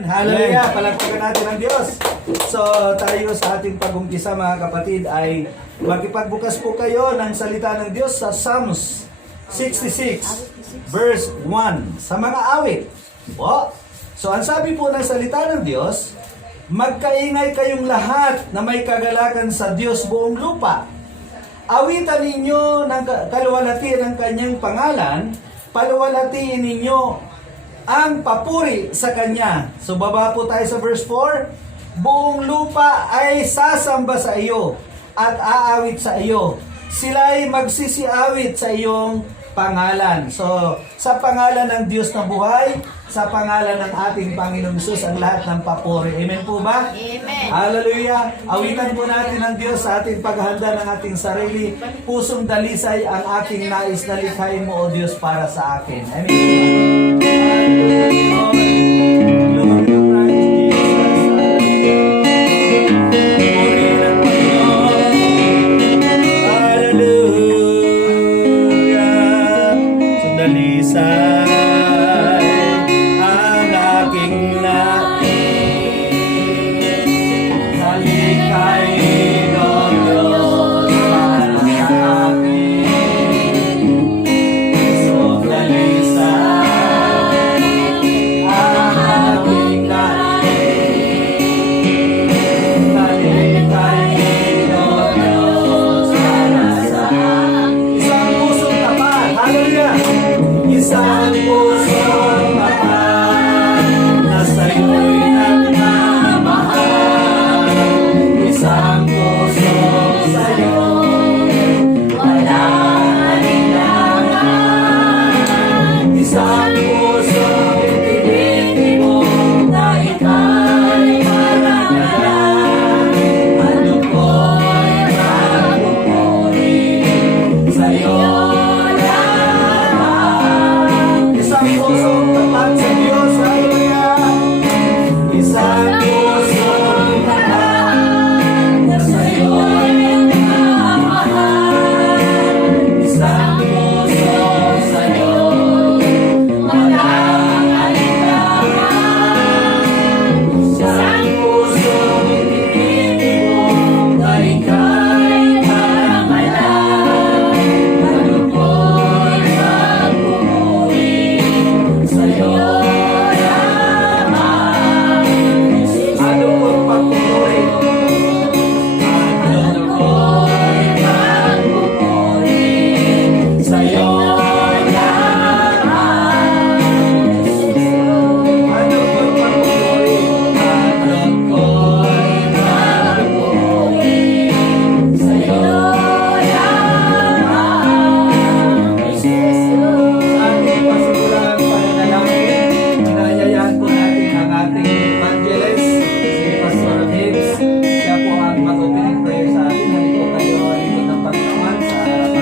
Hallelujah! Palagpagan natin ang Diyos. So, tayo sa ating pag-umpisa mga kapatid ay makipagbukas po kayo ng salita ng Diyos sa Psalms 66 verse 1 sa mga awit. Po. So, ang sabi po ng salita ng Diyos, magkaingay kayong lahat na may kagalakan sa Diyos buong lupa. Awitan ninyo ng kaluwalhatian ng kanyang pangalan, paluwalhatiin ninyo ang papuri sa Kanya. So baba po tayo sa verse 4. Buong lupa ay sasamba sa iyo at aawit sa iyo. Sila'y magsisiawit sa iyong pangalan. So sa pangalan ng Diyos na buhay, sa pangalan ng ating Panginoong Hesus ang lahat ng papuri. Amen po ba? Amen. Hallelujah. Awitan po natin ang Diyos sa ating paghahanda ng ating sarili. Pusong dalisay ang aking nais na likhain mo, O Diyos, para sa akin. Amen.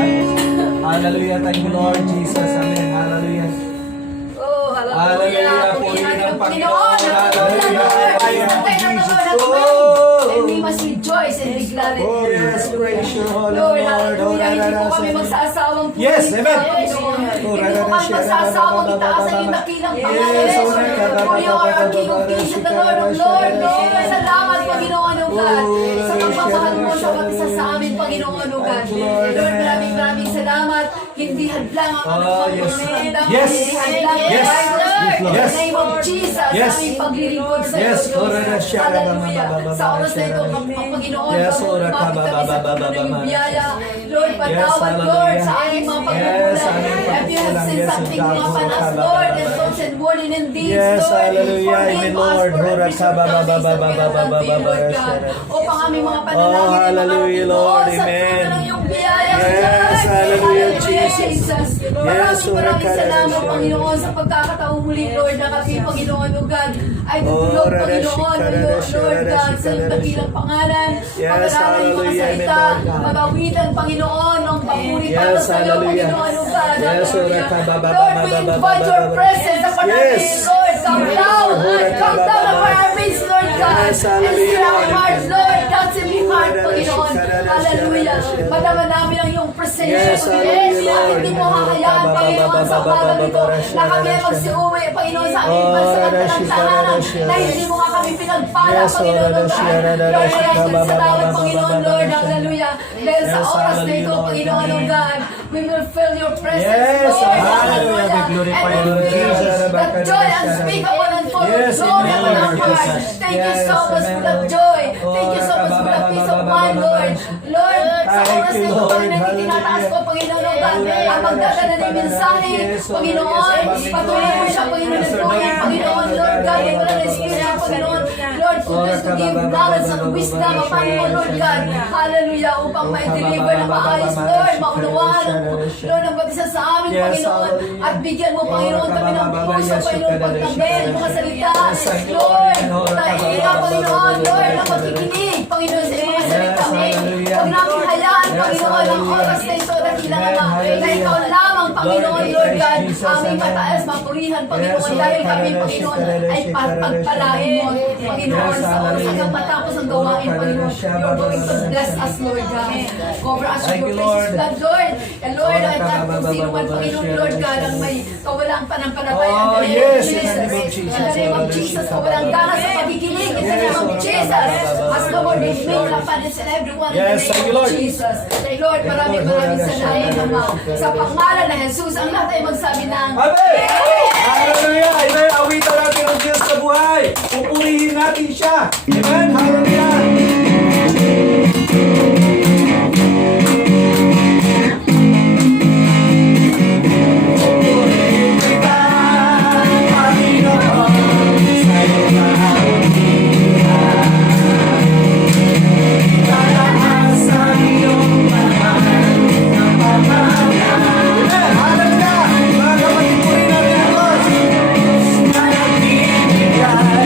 Hallelujah, thank you Lord Jesus, amen, hallelujah. Oh, Hallelujah, purihin ang Panginoon, hallelujah, and we must rejoice and be glad in Oh you. yes, praise your holy Lord, Lord. hallelujah, hindi po kami magsasawang purihin. Yes, amen. Hindi po kami magsasawang itaas ang iyong dakilang pangalan. Yes, amen. For you are our King of Kings and the Lord of Lords. Lord, salamat, Panginoon, O God, sa pagmamahal mo sa bawat isa sa amin, Panginoon, O God. Lord, maraming salamat. Hindi hadlang ang aming pagmamahal. Yes. Hindi hadlang, Yes. Lord. In Yes. the name of Jesus, Yes. aming paglilingkod sa iyo, Yes. Diyos. Hallelujah. Sa oras na ito, ang Panginoon, Yes, lumapit kami sa puno ng iyong biyaya. Lord, patawad, Lord, sa aming mga pagkukulang. If you have said something upon us, Lord, in thoughts and word and in deeds, Yes, Lord, hallelujah. forgive Amen, us Lord. for every shortcomings that we have done to you, Lord God. Upang aming mga panalangin Oh, hallelujah, Lord. sa Amen. puno ng iyong biyaya, Yes, Lord. hallelujah, Jesus. Jesus. Yes, Maraming salamat, Lord. Panginoon, sa pagkakataong muli, Lord, na kami, Panginoon, O God, ay tutulog, Panginoon, Lord God, sa iyong dakilang pangalan. Yes, Pag-aralan yung mga hallelujah, salita, amen, Lord God. mag-awitan, Panginoon, ng papuri para Yes, sa iyo, hallelujah. Panginoon, O God. Yes, Hallelujah. Lord. Lord, we invite your presence upon our Yes. days, Lord. Come down. Come down upon our midst, Lord God. Yes, And hallelujah. fill our hearts, Lord. That's in my heart, Panginoon. Hallelujah. Madama namin ang iyong presensya, Yes, Panginoon. hallelujah, At Lord. hindi mo kakayaan, Panginoon, sa umagang ito na kami ay magsiuwi, Panginoon, sa aming bansa ng tahanan na hindi mo nga kami pinagpala, Yes, Panginoon. Lord. Lord, maraming salamat, Panginoon, Lord. Hallelujah. Dahil sa Yes, oras na ito, hallelujah, Panginoon, oh God, we will feel your presence, Yes, Lord. hallelujah. We glorify And you, we feel Jesus. that joy unspeakable and full of Yes, glory amen, upon our Lord hearts. Jesus. Thank you Yes, so much for amen, that Lord. joy. Thank you so much for that peace of mind, Lord. Lord, sa Thank oras you, na ito, Lord. Panginoon, itinataas ko, Panginoon, oh God, ang magdadala ng mensahe, Panginoon, patuloy mo siya, Panginoon, ng tuloy, Panginoon, Lord God, ay wala ng Espiritu, Panginoon, Lord, focus to give knowledge and wisdom upon mo, Lord God, hallelujah, upang ma-deliver na maayos, Lord, maunawaan, Lord, ang pag-isa sa amin, Panginoon, at bigyan mo, Panginoon, kami ng puso, Panginoon, pagtanggay, mga salita, Lord, tayo ka, Panginoon, Lord, ang makikinig, Panginoon, sa iyong mga salita, huwag namin hayaan, Panginoon, ang oras na ito, dakila naman, na ikaw lamang, Panginoon, Lord God, aming mataas, mapurihan, Panginoon, dahil kami, Panginoon, ay pagpalain mo, Panginoon, sa oras hanggang matapos ang gawain, Panginoon, you're going to bless us, Lord God. Cover us with your precious blood, Lord. And Lord, at kung sino man, Panginoon, Lord God, ang may kawalang panampalataya, Oh, in the name of yes, in the Jesus. name of Jesus. In the name of Jesus, kawalang ganas sa pagigiling, in the name of Jesus. As the Lord is made upon each and everyone, in the Yes, thank name you, of Lord. Jesus. Lord, maraming salamat, Ama. Sa pangalan na Jesus, ang lahat ay magsabi ng Amen! Hallelujah! Ito yung awitan natin ng Diyos sa buhay. Pupurihin natin siya. Amen! Hallelujah! Pupurihin kita, Panginoon, sa'yo mahalihan. Tataas ang iyong mahal ng pamamahan. Amen! Hallelujah! Mga kapatid, purihin natin ang Diyos. Manatibigay,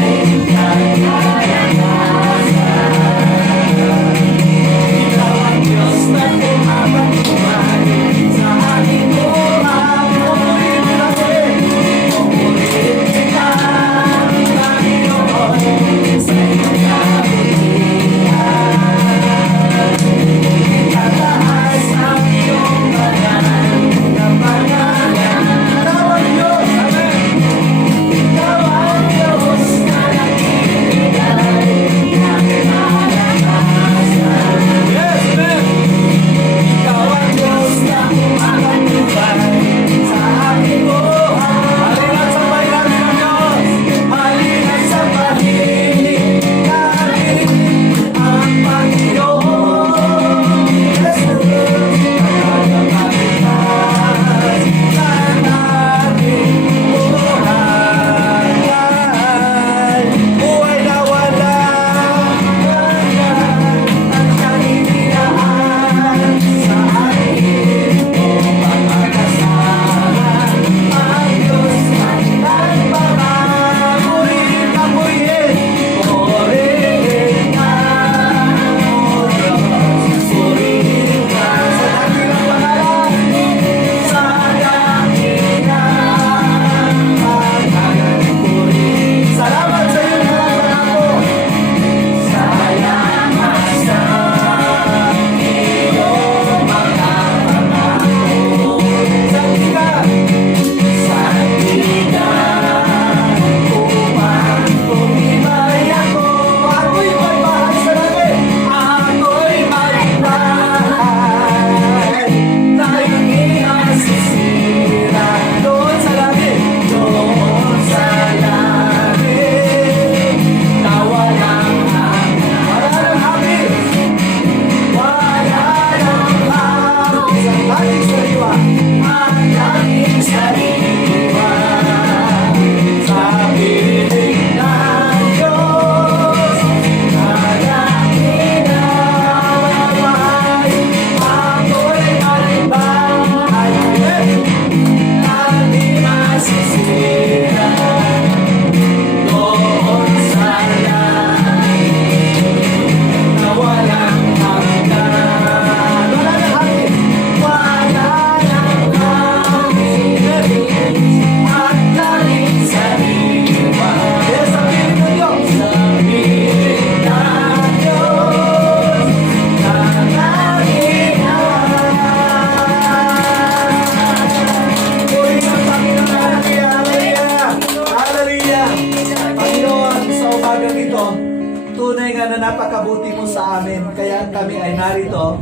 tunay nga na napakabuti mo sa amin. Kaya kami ay narito,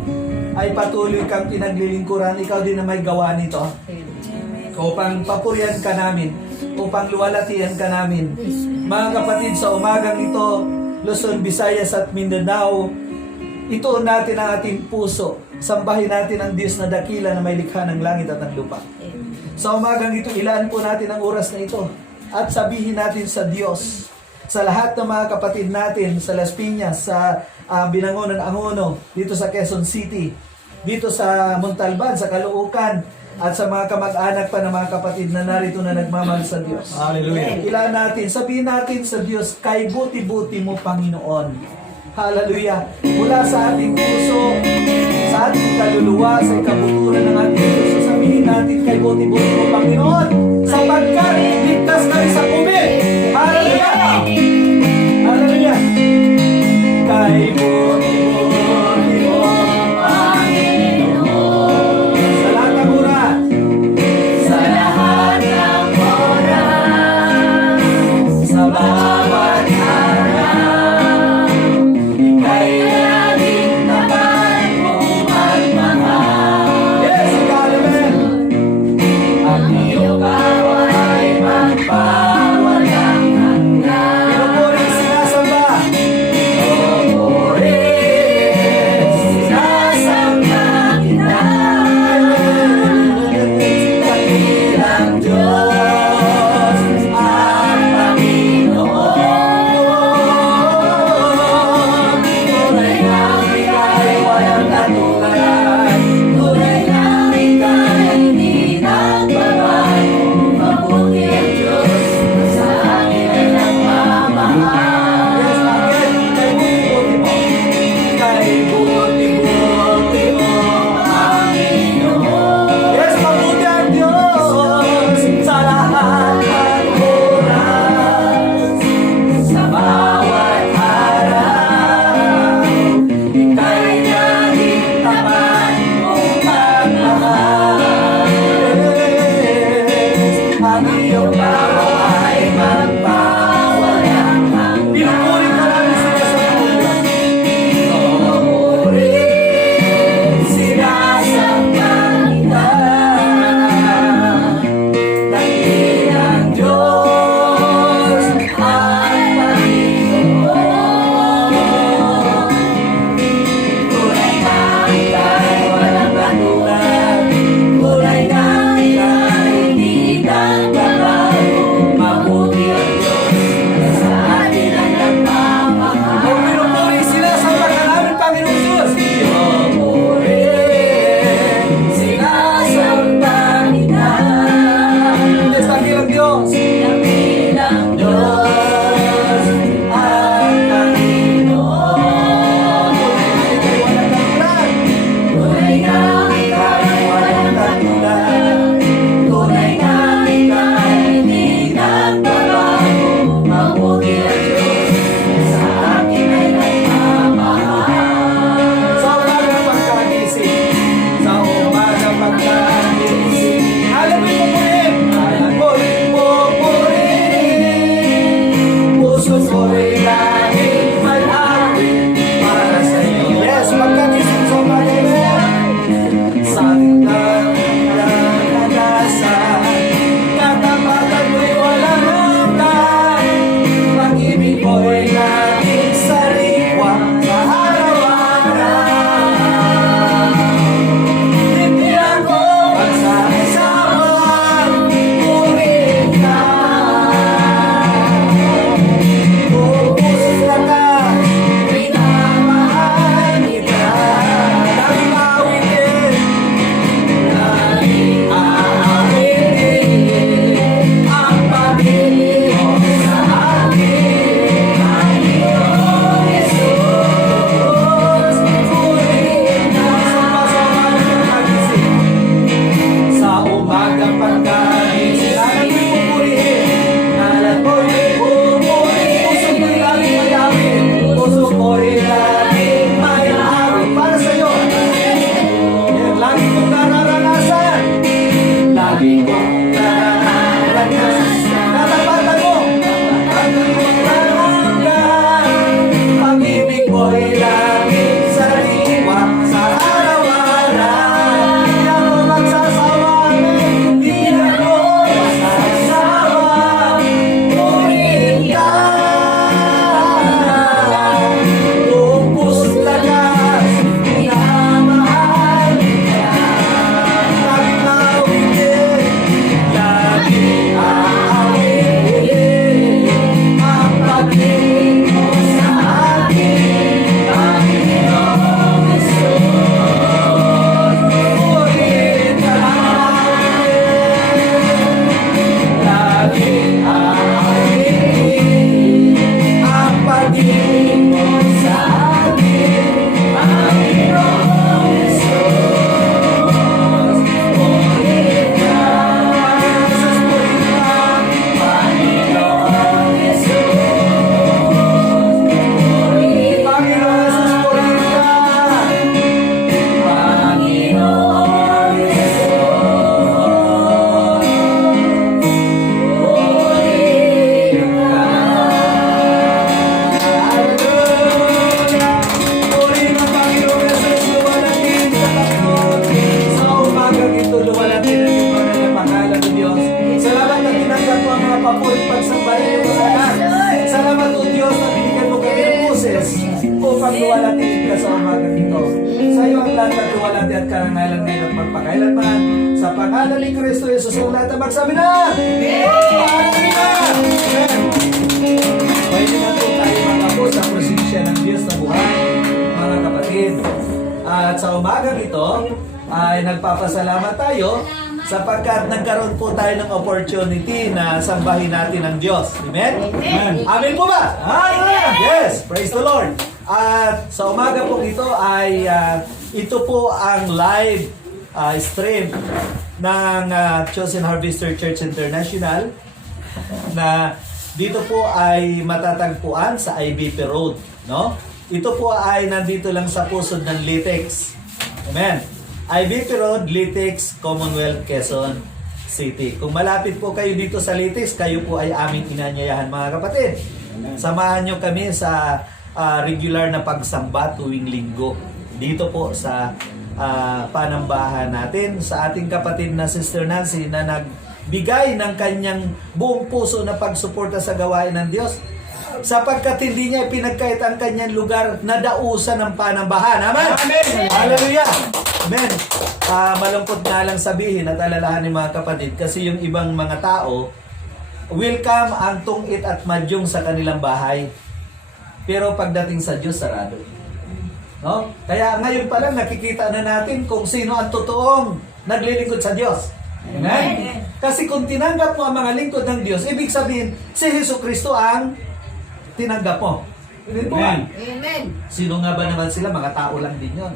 ay patuloy kang pinaglilingkuran. Ikaw din na may gawa nito. Upang papurihan ka namin, upang luwalatian ka namin. Mga kapatid, sa umagang ito, Luzon, Visayas at Mindanao, ituon natin ang ating puso. Sambahin natin ang Diyos na dakila na may likha ng langit at ng lupa. Sa umagang ito, ilaan po natin ang oras na ito at sabihin natin sa Diyos, sa lahat ng mga kapatid natin sa Las Piñas, sa Binangonan, Angono, dito sa Quezon City, dito sa Montalban, sa Caloocan, at sa mga kamag-anak pa ng mga kapatid na narito na nagmamahal sa Diyos. Hallelujah. Ilaan natin, sabihin natin sa Diyos, kay buti-buti mo, Panginoon. Hallelujah. Mula sa ating puso, sa ating kaluluwa, sa ikabuturan ng ating puso, sabihin natin, kay buti-buti mo, Panginoon, sapagkat ligtas kami sa kumit. Hallelujah. Hallelujah. Kay buti-buti mo, Panginoon. Sa lahat ng oras, sa lahat ng oras, sa bawat araw, ika'y laging tapat mong magmahal. Yes, Hallelujah. Ang iyong awa ay magpawalang hanggan. Pinupuri, sinasamba. Pinupuri, at karangalan ngayon at magpakailanman. Sa pangalan ni Kristo Jesus, ang lahat ang magsabi na! Amen! Pwede na po tayo magpako sa prosensya ng Diyos na buhay, mga kapatid. At sa umagang ito, ay nagpapasalamat tayo sapagkat nagkaroon po tayo ng opportunity na sambahin natin ang Diyos. Amen? Amen. Amen po ba? Amen! Yes! Praise the Lord! At sa umaga po ito ay ito po ang live stream ng Chosen Harvester Church International na dito po ay matatagpuan sa IBP Road, no? Ito po ay nandito lang sa pusod ng Litex. Amen. IBP Road, Litex, Commonwealth, Quezon City. Kung malapit po kayo dito sa Litex, kayo po ay aming inanyayahan, mga kapatid. Samahan nyo kami sa regular na pagsamba tuwing linggo. Dito po sa panambahan natin sa ating kapatid na Sister Nancy na nagbigay ng kanyang buong puso na pagsuporta sa gawain ng Diyos sapagkat hindi niya ipinagkait ang kanyang lugar na dausan ng panambahan. Amen? Amen! Hallelujah! Amen! Malungkot nga lang sabihin at alalahan ng mga kapatid kasi yung ibang mga tao welcome ang tungit at madyong sa kanilang bahay. Pero pagdating sa Diyos, sarado. No? Kaya ngayon pa lang nakikita na natin kung sino ang totoong naglilingkod sa Diyos. Amen? Kasi kung tinanggap mo ang mga lingkod ng Diyos, ibig sabihin, si Jesucristo ang tinanggap mo. Hindi po ba? Amen. Sino nga ba naman sila? Mga tao lang din yon.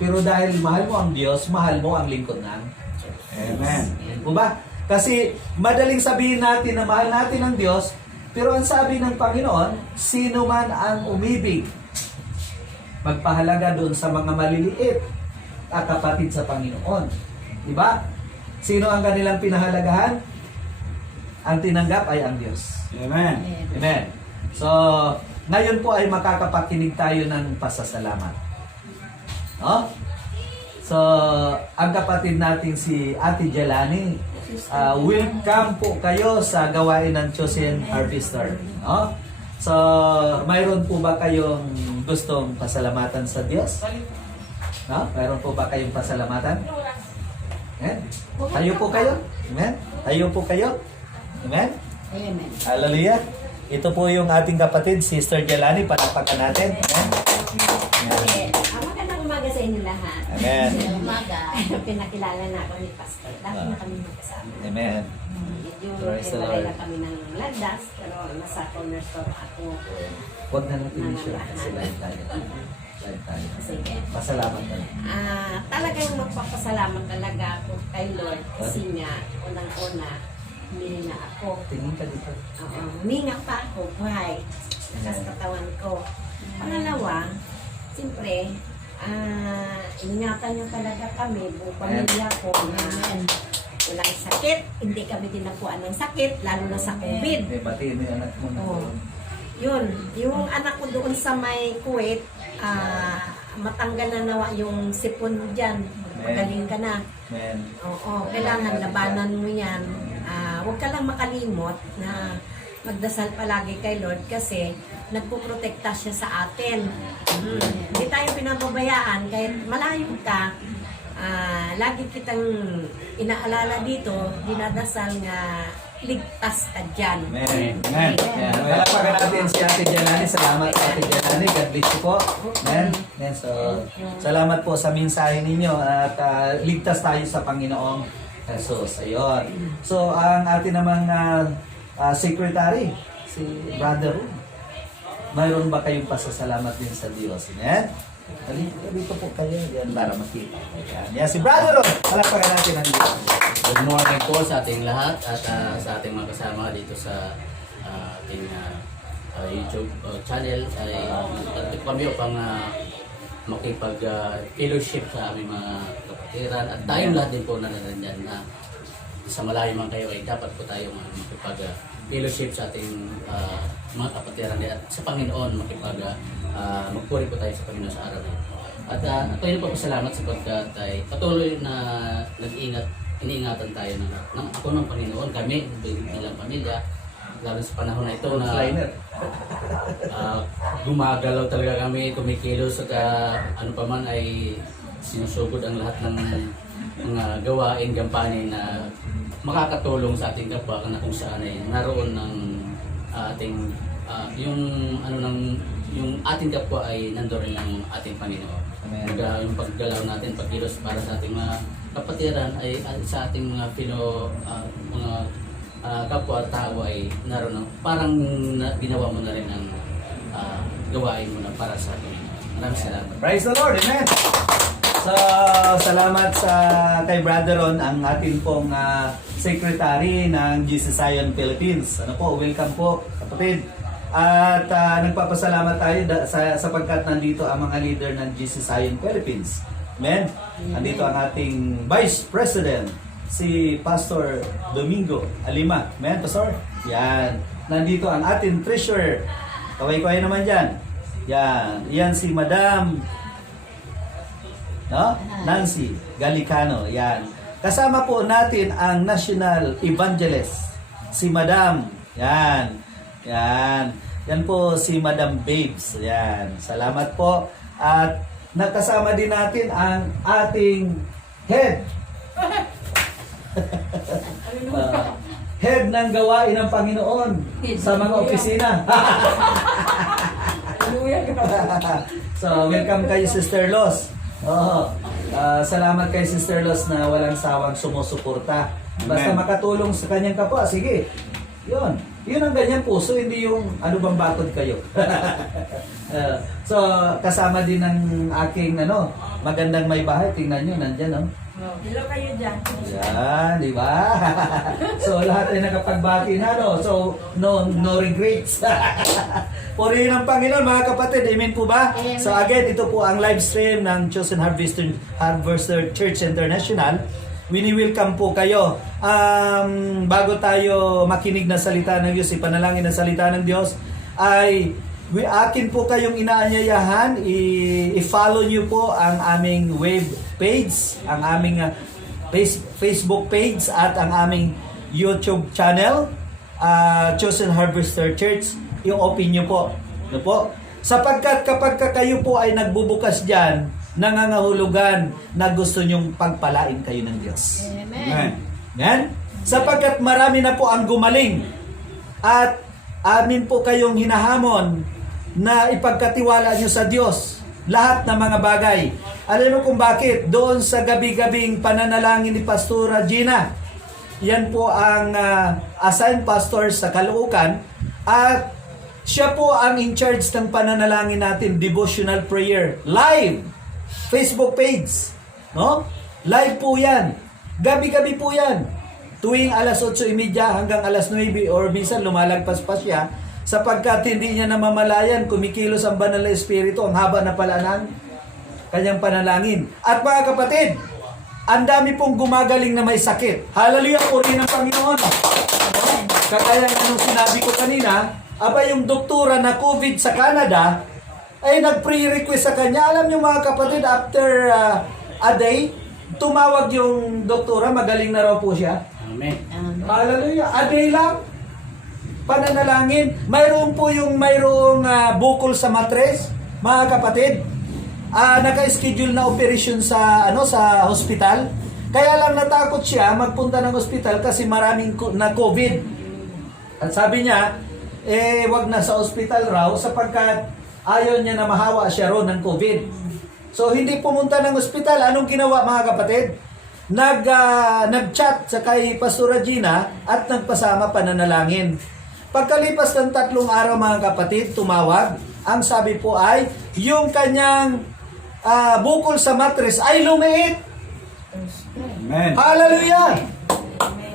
Pero dahil mahal mo ang Diyos, mahal mo ang lingkod ng Amen. Hindi po ba? Kasi madaling sabihin natin na mahal natin ang Diyos, pero ang sabi ng Panginoon, sino man ang umibig, magpahalaga doon sa mga maliliit at kapatid sa Panginoon. Diba? Sino ang kanilang pinahalagahan? Ang tinanggap ay ang Diyos. Amen. Amen. So, ngayon po ay makakapakinig tayo ng pasasalamat. No? So, ang kapatid natin si Ate Jelani, welcome po kayo sa gawain ng Chosen Harvester. No? So, mayroon po ba kayong gustong pasalamatan sa Diyos? No? Mayroon po ba kayong pasalamatan? Amen? Tayo po kayo? Amen? Tayo po kayo? Amen? Amen. Hallelujah! Ito po yung ating kapatid, Sister Jelani. Palapakan natin. Amen? Amen. Magandang umaga sa inyo lahat. Amen. Umaga. Pinakilala na ako ni Pastor. Dati na kami magkasama. Amen. Medyo Praise the iwalay Lord. na kami ng landas, pero nasa corner store ako. Huwag na natin i-share kasi live tayo. Live tayo. Sige. Pasalamat tayo. Talagang magpapasalamat talaga ako kay Lord kasi nga, unang-una, humingi na ako. Tingin ka dito. Oo, huminga pa ako, buhay, sa katawan ko. Pangalawa, siyempre, ingatan niyo talaga kami, buong pamilya ko na walang sakit, hindi kami dinapuan ng sakit, lalo na sa COVID. May batiin mo yung anak mo na Oo. Yun, yung anak ko doon sa may Kuwait, matanggal na nawa yung sipon mo dyan, magaling ka na. Amen. Oo, kailangan labanan mo yan. Huwag ka lang makalimot na magdasal palagi kay Lord kasi nagpuprotekta siya sa atin. Hindi tayo pinababayaan kahit malayo ka. Lagi kitang inaalala dito, dinadasal nga ligtas ka dyan. Amen. Amen. Palapakan natin si Ate Jelani. Salamat Ate Jelani. God bless you po. Amen. Amen. So, salamat po sa mensahe ninyo at ligtas tayo sa Panginoong Jesus. Ayun. So, ang ating namang secretary, si Brother Ron, mayroon ba kayong pasasalamat din sa Diyos? Amen? Dito po kayo yan para makita. Ayan. Yan, si Brother Ron. Palapakan natin ang Diyos. Good morning po sa ating lahat at sa ating mga kasama dito sa ating YouTube channel. Ay kami upang makipag-fellowship sa aming mga kapatiran at tayong lahat din po na nandiyan na sa malayo man kayo ay dapat po tayong makipag-fellowship sa ating mga kapatiran at sa Panginoon magpuri po tayo sa Panginoon sa araw na ito. At ako yun po pasalamat sapagkat ay patuloy na iniingatan tayo ng ako ng Panginoon, kami bilang pamilya, lalo sa panahon na ito na gumagalaw talaga kami, kumikilos at ano pa man ay sinusugod ang lahat ng mga gawain, gampanin na makakatulong sa ating kapwa na kung saan ay naroon ng ating yung yung ating kapwa ay nandoon rin ng ating Panginoon. Amen. Yung paggalaw natin, pagkilos para sa ating mga kapatiran ay sa ating mga mga kapwa tao ay naroon parang ginawa mo na rin ang gawain mo na para sa Panginoon. Maraming salamat. Praise the Lord, amen. So, salamat sa kay Brother Ron, ang ating pong secretary ng GC Zion Philippines. Ano po, welcome po, kapatid. At nagpapasalamat tayo sapagkat nandito ang mga leader ng GC Zion Philippines. Amen. Nandito ang ating Vice President, si Pastor Domingo Alima. Amen, Pastor? Yan. Nandito ang ating treasurer. Kaway-kaway naman dyan. Yan. Yan si Madam Nancy Galicano. Yan. Kasama po natin ang National Evangelist, si Madam. Yan. Yan. Yan po si Madam Babes. Yan. Salamat po. At nakasama din natin ang ating head. Head ng gawain ng Panginoon sa mga opisina. So, welcome kay Sister Los. Salamat kay Sister Los na walang sawang sumusuporta. Basta makatulong sa kanyang kapwa, sige. Yun. Yun ang ganyang puso, hindi yung ano bang bakod kayo. So, kasama din ng aking magandang may bahay. Tingnan nyo, nandyan, no? Hello kayo dyan. Yan, di ba? So, lahat ay nakapagbati na, no? So, no regrets. Purihin ang Panginoon, mga kapatid. Amen po ba? Amen. So, again, ito po ang live stream ng Chosen Harvester Church International. Wini-welcome po kayo. Bago tayo makinig ng salita ng Diyos, ipanalangin ng salita ng Diyos, ay akin po kayong inaanyayahan, i-follow nyo po ang aming web page, ang aming Facebook page at ang aming YouTube channel, Chosen Harvester Church. I-open nyo po. Ano po? Sapagkat kapag kayo po ay nagbubukas dyan, nangangahulugan na gusto nyong pagpalain kayo ng Diyos. Amen. Amen? Sapagkat marami na po ang gumaling at amin po kayong hinahamon na ipagkatiwala nyo sa Diyos lahat ng mga bagay. Alam mo kung bakit? Doon sa gabi-gabing pananalangin ni Pastora Gina, yan po ang assigned pastor sa Caloocan at siya po ang in charge ng pananalangin natin, devotional prayer, live, Facebook page. No? Live po yan. Gabi-gabi po yan. Tuwing alas 8:30 hanggang alas 9 or minsan lumalagpas pa siya sapagkat hindi niya namamalayan, kumikilos ang banal na espiritu, ang haba na pala ng kanyang panalangin. At mga kapatid, ang dami pong gumagaling na may sakit. Hallelujah, purihin ang Panginoon. Kagaya ng sinabi ko kanina, yung doktora na COVID sa Canada ay nag-pre-request sa kanya. Alam niyo mga kapatid, after a day, tumawag yung doktora, magaling na raw po siya. Amen. Hallelujah. A day lang. Pananalangin. Mayroong bukol sa matres, mga kapatid. Naka-schedule na operation sa hospital. Kaya lang natakot siya magpunta ng hospital kasi maraming na COVID. At sabi niya, wag na sa hospital raw sapagkat ayaw niya na mahawa siya ron ng COVID. So hindi pumunta ng hospital. Anong ginawa mga kapatid? Nag-chat sa kay Pastora Gina at nagpasama pananalangin. Pagkalipas ng 3 araw mga kapatid, tumawag. Ang sabi po ay, yung kanyang bukol sa matres ay lumiit. Amen. Hallelujah!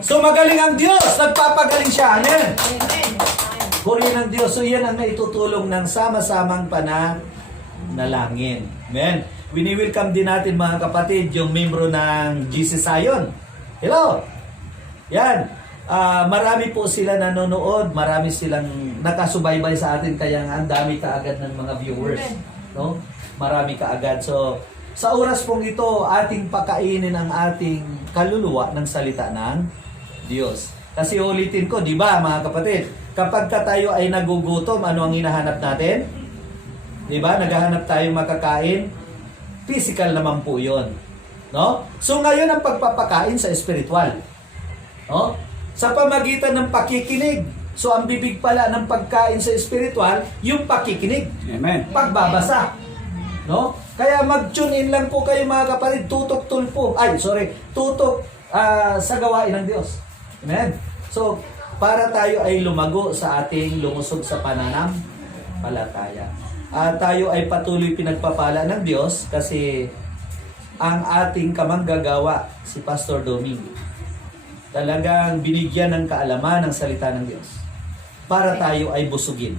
So magaling ang Diyos, nagpapagaling siya. Amen? Purihin ang Diyos. So yan ang naitutulong ng sama-samang pananalangin. Amen? Wini-welcome din natin mga kapatid yung membro ng GC Zion. Hello! Yan. Marami po sila nanonood, marami silang nakasubaybay sa atin, kaya ang dami kaagad ng mga viewers. No? Marami kaagad. So, sa oras pong ito, ating pakainin ang ating kaluluwa ng salita ng Diyos. Kasi ulitin ko, di ba mga kapatid, kapag tayo ay nagugutom, ano ang hinahanap natin? Di ba? Naghahanap tayo makakain. physical naman po yun. No? So ngayon ang pagpapakain sa spiritual. No? Sa pamagitan ng pakikinig. So ang bibig pala ng pagkain sa spiritual, yung pakikinig. Amen. Pagbabasa. No? Kaya mag-tune in lang po kayo mga kapatid, tutok tulpo. Tutok sa gawain ng Diyos. Amen. So para tayo ay lumago sa ating lumusog sa pananampalataya. Tayo ay patuloy pinagpapala ng Diyos kasi ang ating kamanggagawa, si Pastor Domingo, talagang binigyan ng kaalaman ng salita ng Diyos para tayo ay busugin.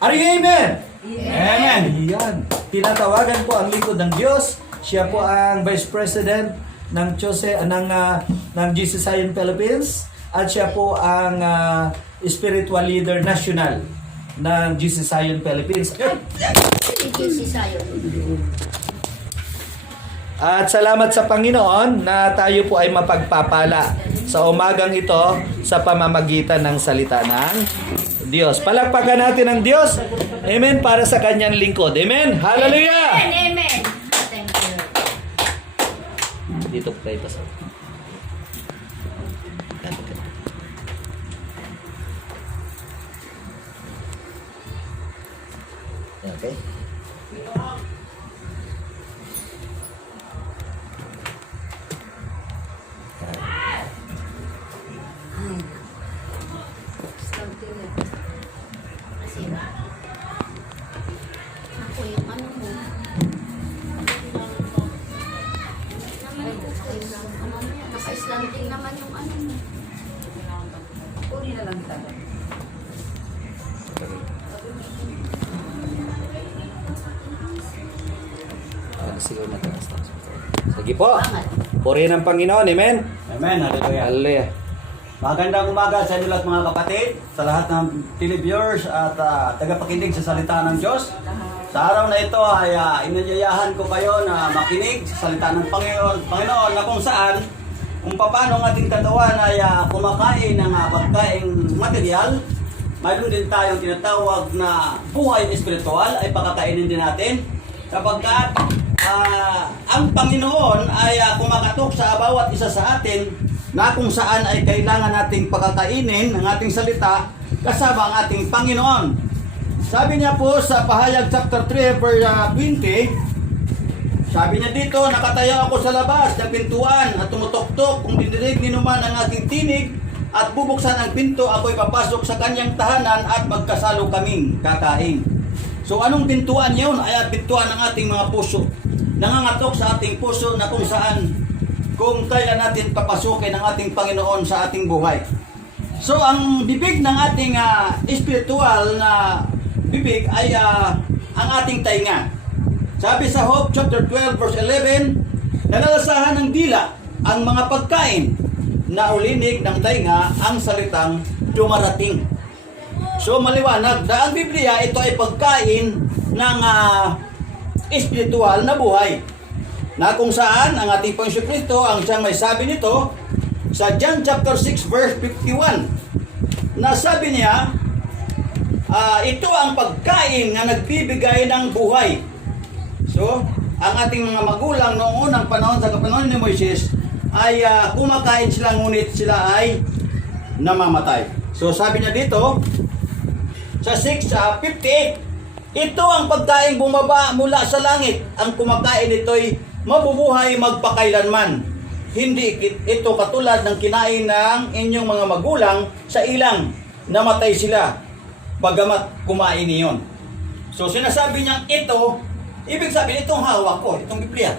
Are you amen? Amen. Yan. Tinatawagan po ang lingkod ng Diyos. Siya po ang Vice President ng GC Zion Philippines at siya po ang Spiritual Leader National ng GC Zion Philippines. At salamat sa Panginoon na tayo po ay mapagpapala sa umagang ito sa pamamagitan ng salita ng Diyos. Palakpakan natin ang Diyos. Amen. Para sa kanyang lingkod. Amen. Hallelujah. Amen. Thank you. Dito tayo pa sa okay. Ako yung ano mo. Naka-Islamic naman yung ano mo. Uli na lang tayo. Sige po. Purihin ang Panginoon. Amen. Amen. Hallelujah. Hallelujah. Magandang umaga sa inyo lahat mga kapatid, sa lahat ng televiewers at tagapakinig sa salita ng Diyos. Sa araw na ito ay inanyayahan ko kayo na makinig sa salita ng Panginoon na kung saan, kung paano ang ating katawan ay kumakain ng pagkaing material, mayroon din tayong tinatawag na buhay espiritual ay pakakainin din natin kapagkat ang Panginoon ay kumakatok sa bawat isa sa atin na kung saan ay kailangan nating pagkakainin ng ating salita kasama ang ating Panginoon. Sabi niya po sa Pahayag chapter 3 verse 20, sabi niya dito, nakatayo ako sa labas ng pintuan at tumutoktok, kung dindinig ninuman ang aking tinig at bubuksan ang pinto, ako'y papasok sa kanyang tahanan at magkasalo kaming kakain. So anong pintuan yun? Ay pintuan ng ating mga puso. Nangangatok sa ating puso na kung saan kung kailan natin papasukin ang ating Panginoon sa ating buhay. So ang bibig ng ating spiritual na bibig ay ang ating tainga. Sabi sa Hope chapter 12 verse 11, nalalasahan ng dila ang mga pagkain na ulinig ng tainga ang salitang dumarating. So maliwanag na ang Biblia ito ay pagkain ng espiritual na buhay. Na kung saan ang ating Panginoon Kristo ang siyang may sabi nito sa John chapter 6 verse 51 na sabi niya ito ang pagkain na nagbibigay ng buhay. So ang ating mga magulang noong unang panahon sa kapanahon ni Moises ay kumakain sila ngunit sila ay namamatay. So sabi niya dito sa 6:58, ito ang pagkain bumaba mula sa langit. Ang kumakain ito'y mabubuhay magpakailanman. Hindi ito katulad ng kinain ng inyong mga magulang sa ilang, namatay sila bagamat kumain niyon. So sinasabi niyang ito, ibig sabihin itong hawak ko, itong Biblia.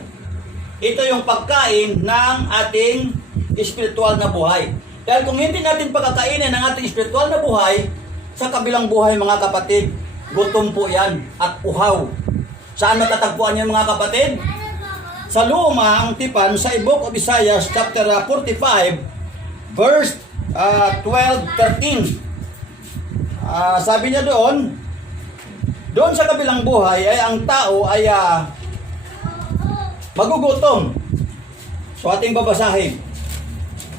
Ito yung pagkain ng ating espiritual na buhay. Dahil kung hindi natin pagkakainin ng ating espiritual na buhay, sa kabilang buhay mga kapatid, gutom po yan at uhaw. Saan matatagpuan yan mga kapatid? Sa lumang tipan sa Book of Isaiah chapter 45 verse 12-13. Sabi niya doon sa kabilang buhay ay ang tao ay magugutom. So ating babasahin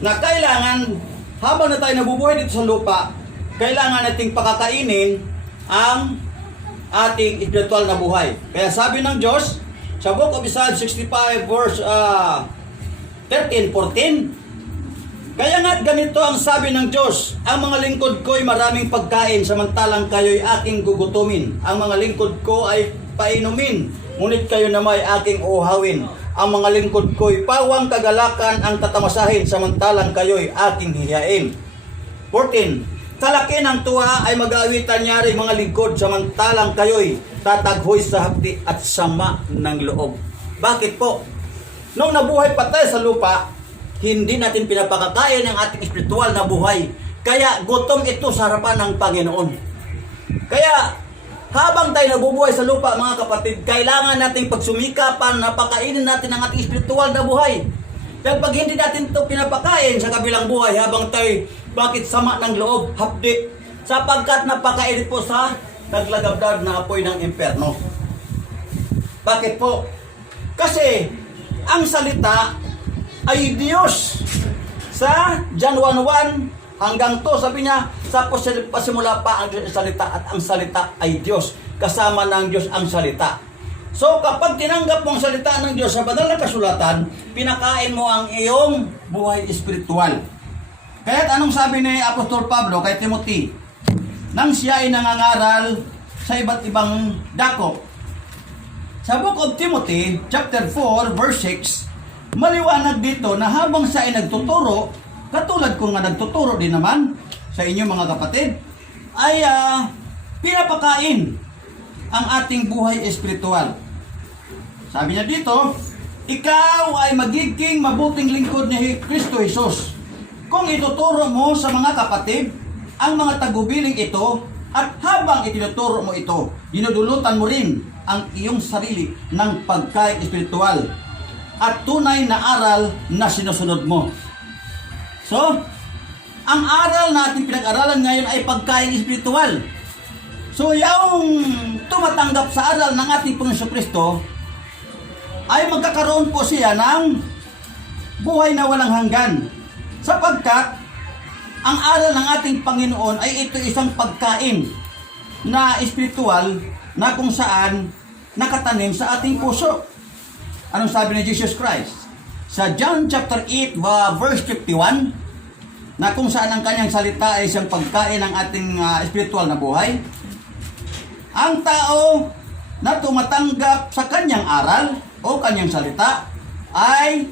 na kailangan habang na tayo nabubuhay dito sa lupa, kailangan nating pakakainin ang ating espiritual na buhay. Kaya sabi ng Diyos Sa Book of Isaiah 65 verse 13, 14. Kaya nga't ganito ang sabi ng Diyos, ang mga lingkod ko ay maraming pagkain, samantalang kayo'y aking gugutumin. Ang mga lingkod ko ay painumin, ngunit kayo na may aking uhawin. Ang mga lingkod ko ay pawang kagalakan ang tatamasahin, samantalang kayo'y aking hihiyain. 14. Kalaki ng tuwa ay mag-aawitan niya rin mga lingkod, samantalang kayo'y tataghoy sa hapdi at sama ng loob. Bakit po? Nung nabuhay pa tayo sa lupa, hindi natin pinapakakain ang ating espiritual na buhay. Kaya gutom ito sa harapan ng Panginoon. Kaya habang tayo nabubuhay sa lupa, mga kapatid, kailangan nating pagsumikapan na pakainin natin ang ating espiritual na buhay. Dahil pag hindi natin ito pinapakain sa kabilang buhay, habang tayo, bakit sama ng loob, hapdi? Sapagkat napakainit po sa naglagabdad na apoy ng impyerno. Bakit po? Kasi ang salita ay Diyos. Sa John 1:1 hanggang 2, sabi niya, sa pasimula pa ang salita at ang salita ay Diyos. Kasama ng Diyos ang salita. So kapag tinanggap mo ang salita ng Diyos sa banal na kasulatan, pinakain mo ang iyong buhay espiritual. Kaya't anong sabi ni Apostol Pablo kay Timothy? Nang siya ay nangangaral sa iba't ibang dakop. Sa Book of Timothy, chapter 4, verse 6, maliwanag dito na habang siya ay nagtuturo, katulad ko nga nagtuturo din naman sa inyo mga kapatid, ay pinapakain ang ating buhay espiritual. Sabi niya dito, ikaw ay magiging mabuting lingkod ni Kristo Jesus kung ituturo mo sa mga kapatid ang mga tagubiling ito, at habang itinuturo mo ito, dinudulutan mo rin ang iyong sarili ng pagkain espiritual at tunay na aral na sinusunod mo. So, ang aral na ating pinag-aralan ngayon ay pagkain espiritual. So, yung tumatanggap sa aral ng ating Panginoon Kristo ay magkakaroon po siya ng buhay na walang hanggan. Sapagkat ang aral ng ating Panginoon ay ito isang pagkain na espiritual na kung saan nakatanim sa ating puso. Anong sabi ni Jesus Christ? Sa John chapter 8 verse 51, na kung saan ang kanyang salita ay isang pagkain ng ating espiritual na buhay. Ang tao na tumatanggap sa kanyang aral o kanyang salita ay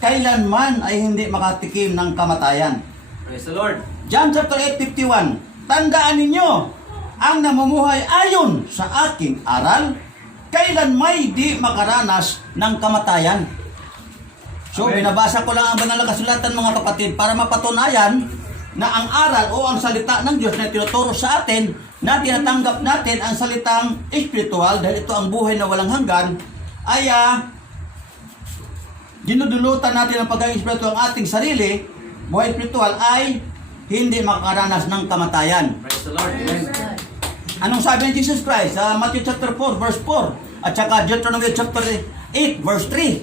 kailanman ay hindi makatikim ng kamatayan. Praise the Lord. John chapter 8:51, tandaan ninyo, ang namumuhay ayon sa aking aral, kailan may di makaranas ng kamatayan. So, Amen. binabasa ko lang ang banal na kasulatan mga kapatid para mapatunayan na ang aral o ang salita ng Diyos na tinuturo sa atin, na tinatanggap natin ang salitang espiritual dahil ito ang buhay na walang hanggan, ay dinudulutan natin ang pagkain espiritual ang ating sarili, buhay espiritual ay hindi makaranas ng kamatayan. Praise the Lord. Amen. Anong sabi ni Jesus Christ sa Matthew chapter 4 verse 4 at saka Deuteronomy chapter 8 verse 3?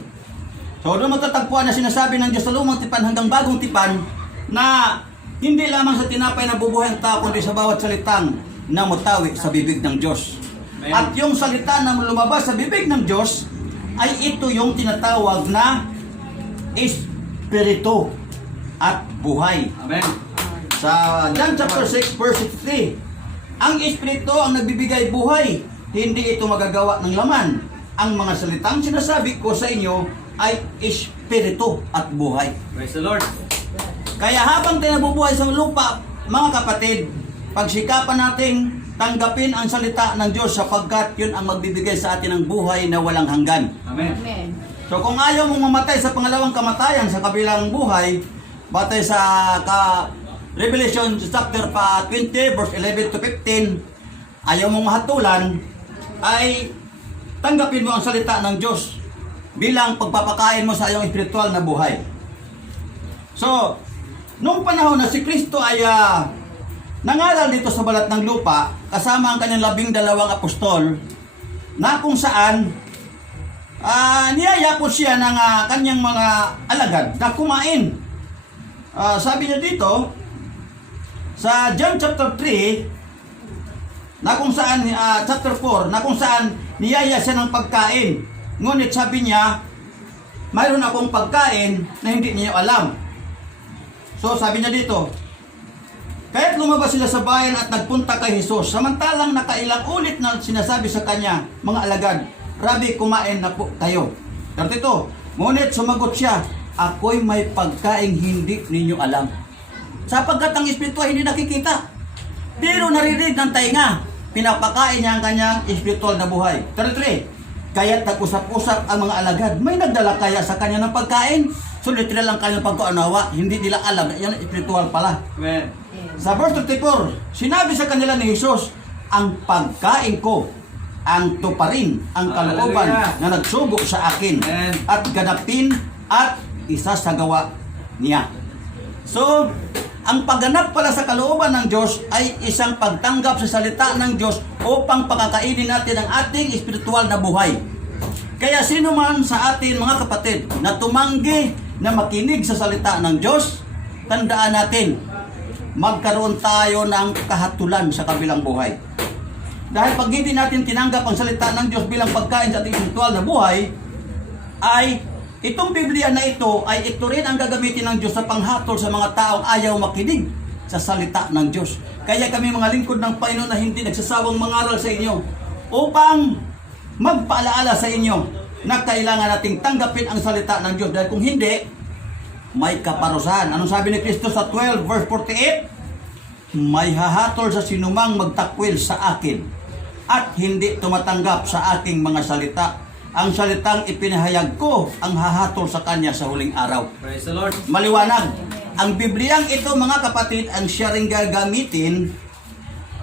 So doon matatagpuan na sinasabi ng Diyos sa lumang tipan hanggang bagong tipan na hindi lamang sa tinapay na bubuhay ang tao kundi sa bawat salitang namutawi sa bibig ng Diyos. Amen. At yung salita na lumabas sa bibig ng Diyos ay ito yung tinatawag na espiritu at buhay. Amen. Sa John chapter 6 verse 3, ang espiritu ang nagbibigay buhay, hindi ito magagawa ng laman. Ang mga salitang sinasabi ko sa inyo ay espiritu at buhay. Praise the Lord. Kaya habang tayo nabubuhay sa lupa, mga kapatid, pagsikapan nating tanggapin ang salita ng Diyos sapagkat yun ang magbibigay sa atin ng buhay na walang hanggan. Amen. Amen. So kung ayaw mong mamatay sa pangalawang kamatayan sa kabilang buhay, batay sa Revelation chapter 20 verse 11 to 15, ayaw mong mahatulan, ay tanggapin mo ang salita ng Diyos bilang pagpapakain mo sa iyong espiritual na buhay. So, noong panahon na si Kristo ay nangaral dito sa balat ng lupa, kasama ang kanyang 12 apostol, na kung saan niyaya po siya ng kanyang mga alagad na kumain. Sabi niya dito, sa John chapter 3, na kung saan, chapter 4, na kung saan niyaya siya ng pagkain Ngunit sabi niya, mayroon akong pagkain na hindi niyo alam. So sabi niya dito, kaya't lumabas sila sa bayan at nagpunta kay Jesus. Samantalang nakailang ulit na sinasabi sa kanya, mga alagad, Rabi, kumain na po kayo. 32, ngunit sumagot siya, ako'y may pagkain hindi ninyo alam. Sapagkat ang espiritu ay hindi nakikita, pero naririnig ng tainga. Pinapakain niya ang kanyang espiritual na buhay. 33, kaya't nag-usap-usap ang mga alagad. May nagdala kaya sa kanya ng pagkain? Sulit nila lang kanyang pagkaunawa. Hindi nila alam na yan espiritual pala. Amen. Sa verse 34, sinabi sa kanila ni Jesus, ang pagkain ko, ang tuparin, ang kalooban Hallelujah. na nagsugo sa akin, Amen. at ganapin at isasagawa niya. So, ang pagganap pala sa kalooban ng Diyos ay isang pagtanggap sa salita ng Diyos upang pakakainin natin ang ating espiritual na buhay. Kaya sino man sa atin, mga kapatid, na tumanggi na makinig sa salita ng Diyos, tandaan natin, magkaroon tayo ng kahatulan sa kabilang buhay. Dahil pag hindi natin tinanggap ang salita ng Diyos bilang pagkain sa ating espiritual na buhay, ay itong Biblia na ito rin ang gagamitin ng Diyos sa panghatol sa mga taong ayaw makinig sa salita ng Diyos. Kaya kami mga lingkod ng Panginoon na hindi nagsasawang mangaral sa inyo upang magpaalaala sa inyo na kailangan nating tanggapin ang salita ng Diyos. Dahil kung hindi, may kaparusahan. Anong sabi ni Kristo sa 12 verse 48? May hahatol sa sinumang magtakwil sa akin at hindi tumatanggap sa aking mga salita. Ang salitang ipinahayag ko ang hahatol sa kanya sa huling araw. Praise the Lord. Maliwanag. Ang Bibliang ito, mga kapatid, ang siya ring gagamitin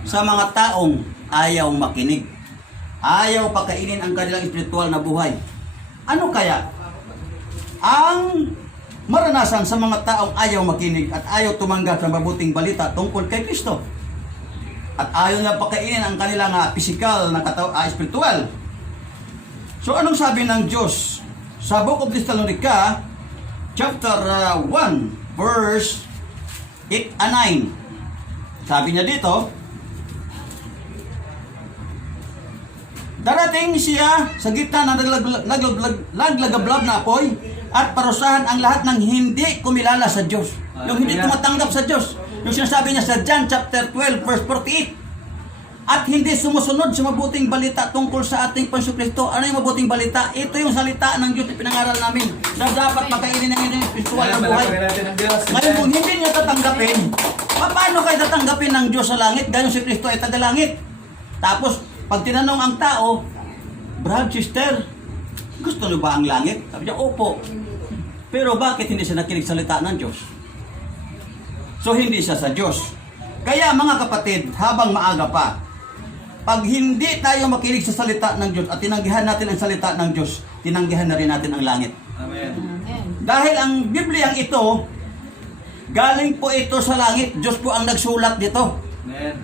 sa mga taong ayaw makinig. Ayaw pakainin ang kanilang espiritual na buhay. Ano kaya ang maranasan sa mga taong ayaw makinig at ayaw tumanggap sa mabuting balita tungkol kay Kristo? At ayaw na pakainin ang kanilang physical na espiritual. So anong sabi ng Diyos sa Book of Thessalonica chapter 1 verse 8 and 9? Sabi niya dito, darating siya sa gitna ng naglagablab na apoy at parusahan ang lahat ng hindi kumilala sa Diyos. Yung hindi tumatanggap sa Diyos. Yung sinasabi niya sa John chapter 12 verse 48. At hindi sumusunod sa mabuting balita tungkol sa ating Panginoon. Ano yung mabuting balita? Ito yung salita ng Diyos na pinangaral namin na dapat pakainin ng inyong spiritual na buhay. Ngayon kung hindi niya tatanggapin, paano kayo tatanggapin ng Diyos sa langit? Gayong si Kristo ay tagalangit. Tapos, pag tinanong ang tao, brad, sister, gusto niyo ba ang langit? Sabi niya, opo. Pero bakit hindi siya nakinig sa salita ng Diyos? So, hindi siya sa Diyos. Kaya mga kapatid, habang maaga pa, pag hindi tayo makinig sa salita ng Diyos at tinanggihan natin ang salita ng Diyos, tinanggihan na rin natin ang langit. Amen. Dahil ang Bibliang ito, galing po ito sa langit. Diyos po ang nagsulat dito. Amen.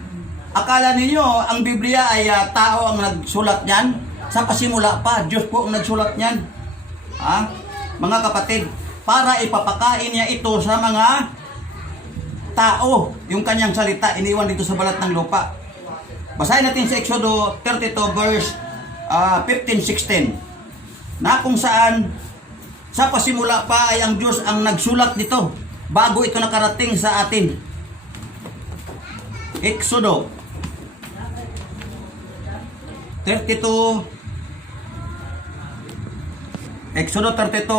Akala ninyo, ang Biblia ay tao ang nagsulat niyan? Sa pasimula pa, Diyos po ang nagsulat niyan. Mga kapatid, para ipapakain niya ito sa mga tao, yung kanyang salita, iniwan dito sa balat ng lupa. Basahin natin sa Exodo 32 verse 15-16 na kung saan sa pasimula pa ay ang Diyos ang nagsulat nito bago ito nakarating sa atin. Exodo 32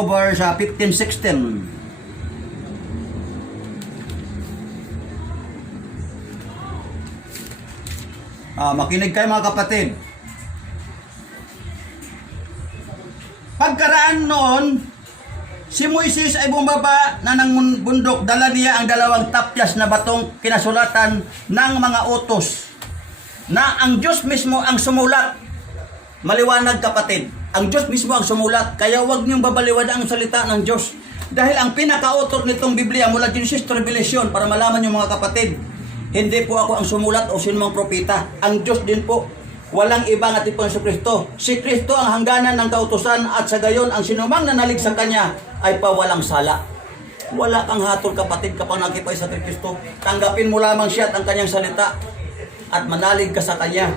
verse 15-16. Makinig kayo mga kapatid. Pagkaraan noon, si Moises ay bumaba na ng bundok. Dala niya ang 2 tapyas na batong kinasulatan ng mga utos na ang Diyos mismo ang sumulat. Maliwanag kapatid, ang Diyos mismo ang sumulat. Kaya huwag niyong babaliwan ang salita ng Diyos. Dahil ang pinaka-author nitong Biblia mula Genesis to Revelation, para malaman niyo mga kapatid, hindi po ako ang sumulat o sinumang propeta. Ang Diyos din po. Walang iba ng ating Panginoon Kristo. Si Kristo ang hangganan ng kautusan at sa gayon ang sinumang nanalig sa Kanya ay pawalang sala. Wala kang hatol kapatid kapag nakipay sa Kristo. Tanggapin mo lamang siya at ang Kanyang salita at manalig ka sa Kanya.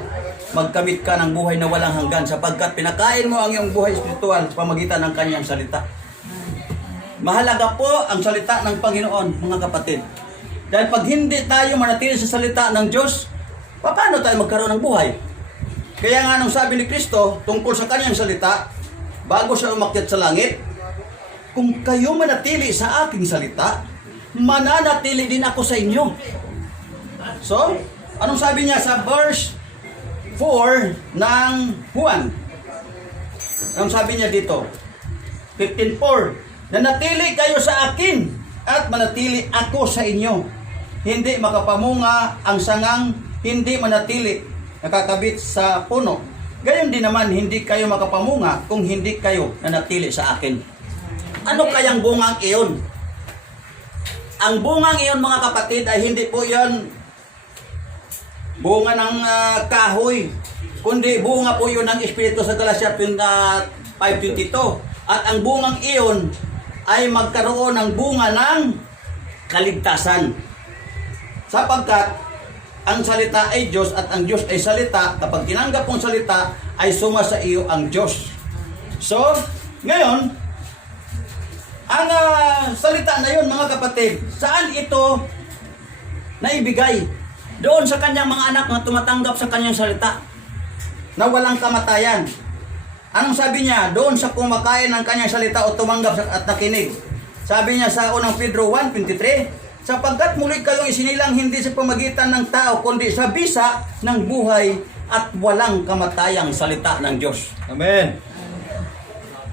magkamit ka ng buhay na walang hanggan sapagkat pinakain mo ang iyong buhay espiritual sa pamagitan ng kanyang salita. Mahalaga po ang salita ng Panginoon, mga kapatid. Dahil pag hindi tayo manatili sa salita ng Diyos, paano tayo magkaroon ng buhay? Kaya nga nung sabi ni Kristo tungkol sa kanyang salita, bago siya umakyat sa langit, kung kayo manatili sa aking salita, mananatili din ako sa inyo. So, anong sabi niya sa verse 4 ng Juan? Anong sabi niya dito? 15:4. Nanatili kayo sa akin at manatili ako sa inyo. Hindi makapamunga ang sangang hindi manatili nakakabit sa puno. Gayon din naman hindi kayo makapamunga kung hindi kayo nanatili sa akin. Ano kayang bungang iyon? Ang bungang iyon, mga kapatid, ay hindi po yan bunga ng kahoy, kundi bunga po yun ng Espiritu sa Galatia 5:22. At ang bungang iyon ay magkaroon ng bunga ng kaligtasan. Sapagkat ang salita ay Diyos at ang Diyos ay salita. Kapag tinanggap mong salita, ay suma sa iyo ang Diyos. So, ngayon, ang salita na yun, mga kapatid, saan ito naibigay? Doon sa kanyang mga anak na tumatanggap sa kanyang salita na walang kamatayan. Anong sabi niya? Doon sa kumakain ng kanyang salita o tumanggap at nakinig. Sabi niya sa unang Pedro 1:23, sapagkat muli kayong isinilang hindi sa pamagitan ng tao, kundi sa bisa ng buhay at walang kamatayang salita ng Diyos. Amen.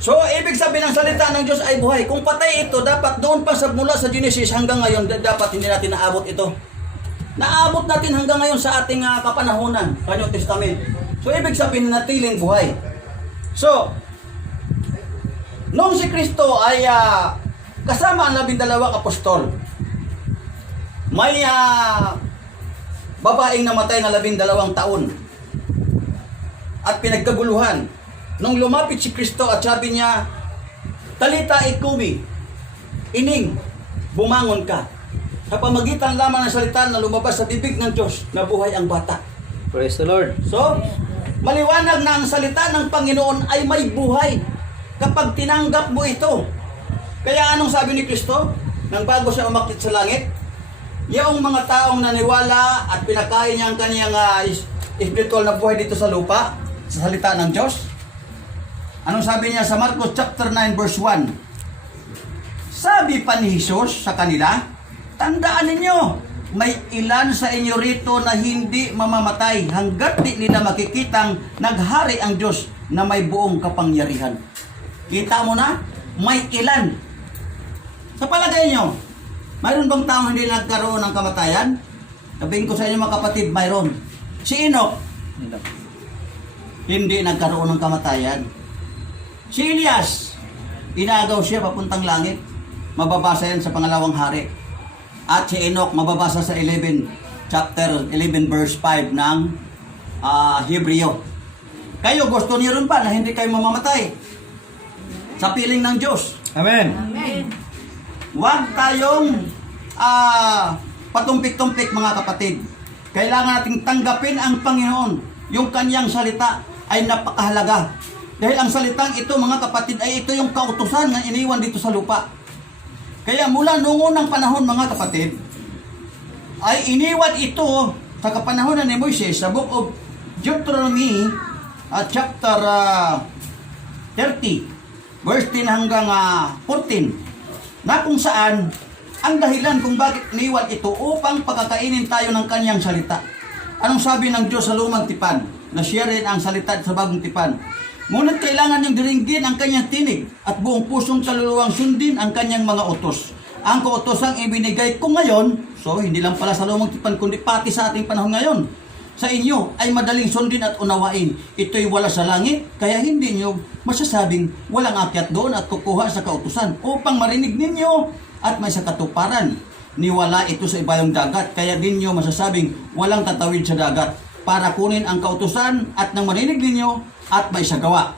So, ibig sabihin ng salita ng Diyos ay buhay. Kung patay ito, dapat doon pa mula sa Genesis hanggang ngayon, dapat hindi natin naabot ito. Naabot natin hanggang ngayon sa ating kapanahunan, Kanyang Testament. So, ibig sabihin natiling buhay. So, noong si Kristo ay kasama ang 12 apostol, may babaeng namatay na 12 taon at pinagkaguluhan. Nung lumapit si Kristo at sabi niya, Talita ikumi, ining, bumangon ka. Sa pamagitan lamang ng salita na lumabas sa bibig ng Diyos, nabuhay ang bata. Praise the Lord. So, maliwanag na ang salita ng Panginoon ay may buhay kapag tinanggap mo ito. Kaya anong sabi ni Kristo nang bago siya umakyat sa langit? Yung mga taong naniwala at pinakain niya ang kaniyang spiritual na buhay dito sa lupa, sa salita ng Diyos. Anong sabi niya sa Marcos chapter 9 verse 1? Sabi pa ni Jesus sa kanila, tandaan ninyo, may ilan sa inyo rito na hindi mamamatay hanggat di nila makikitang naghari ang Diyos na may buong kapangyarihan. Kita mo na? May ilan. Sa palagay nyo, mayroon bang taong hindi nagkaroon ng kamatayan? Sabihin ko sa inyo, mga kapatid, mayroon. Si Enoch, hindi nagkaroon ng kamatayan. Si Elias, inagaw siya papuntang langit. Mababasa yan sa pangalawang hari. At si Enoch, mababasa sa chapter 11 verse 5 ng Hebreo. Kayo, gusto niyo rin pa na hindi kayo mamamatay sa piling ng Diyos. Amen. Amen. Huwag tayong patumpik-tumpik, mga kapatid. Kailangan nating tanggapin ang Panginoon. Yung kanyang salita ay napakahalaga. Dahil ang salitang ito, mga kapatid, ay ito yung kautusan na iniwan dito sa lupa. Kaya mula noong unang panahon, mga kapatid, ay iniwan ito sa kapanahonan ni Moises sa Book of Deuteronomy chapter 30, verse 10 hanggang 14, na kung saan ang dahilan kung bakit iniwan ito upang pagkakainin tayo ng kanyang salita. Anong sabi ng Diyos sa lumang tipan? Na siya rin ang salita sa bagong tipan. Ngunit kailangan niyang diringgin ang kanyang tinig at buong pusong kaluluwang sundin ang kanyang mga utos. Ang kautosang ibinigay ko ngayon, so hindi lang pala sa lumang tipan kundi pati sa ating panahon ngayon, sa inyo ay madaling sundin at unawain. Ito'y wala sa langit, kaya hindi niyo masasabing walang akyat doon at kukuha sa kautusan upang marinig ninyo at may sa katuparan. Niwala ito sa ibayong dagat, kaya din niyo masasabing walang tatawid sa dagat para kunin ang kautusan at nang marinig ninyo at may sagawa.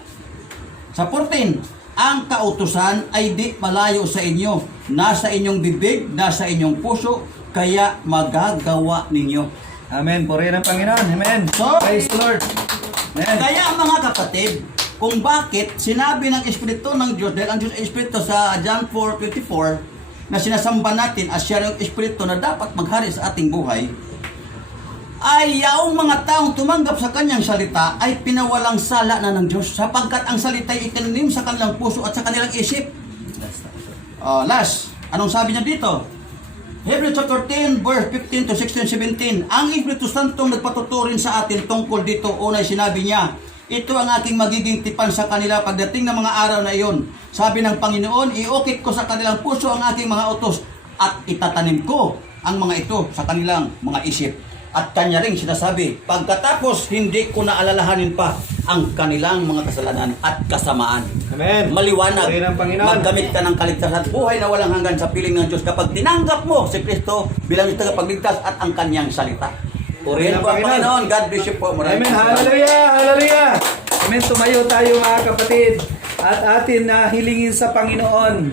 Sa 14, ang kautusan ay di malayo sa inyo, nasa inyong bibig, nasa inyong puso, kaya magagawa ninyo. Amen. Purihin ang Panginoon. Amen. So, Praise the Lord. Amen. Kaya mga kapatid, kung bakit sinabi ng Espiritu ng Diyos, dahil ang Diyos ay Espiritu sa John 4:24, na sinasamba natin as siya yung Espiritu na dapat maghari sa ating buhay, ay yaong mga taong tumanggap sa kanyang salita ay pinawalang sala na ng Diyos sapagkat ang salita ay itinanim sa kanilang puso at sa kanilang isip. Last, anong sabi niya dito? Hebrews chapter 10, verse 15 to 16, 17. Ang Espiritu Santong nagpatuturin sa atin tungkol dito. Unay sinabi niya, ito ang aking magiging tipan sa kanila pagdating ng mga araw na iyon. Sabi ng Panginoon, iukit ko sa kanilang puso ang aking mga utos at itatanim ko ang mga ito sa kanilang mga isip. At kanya rin sinasabi, pagkatapos hindi ko na alalahanin pa ang kanilang mga kasalanan at kasamaan. Amen. Maliwanag, Purihin ang Panginoon. magdamit ka ng kaligtasan, buhay na walang hanggan sa piling ng Diyos kapag tinanggap mo si Kristo bilang Diyos tagapagligtas at ang kanyang salita. Purihin po ang Panginoon. God bless you po. Maraming Amen. salamat. Hallelujah. Hallelujah. Amen. Tumayo tayo mga kapatid at atin na hilingin sa Panginoon.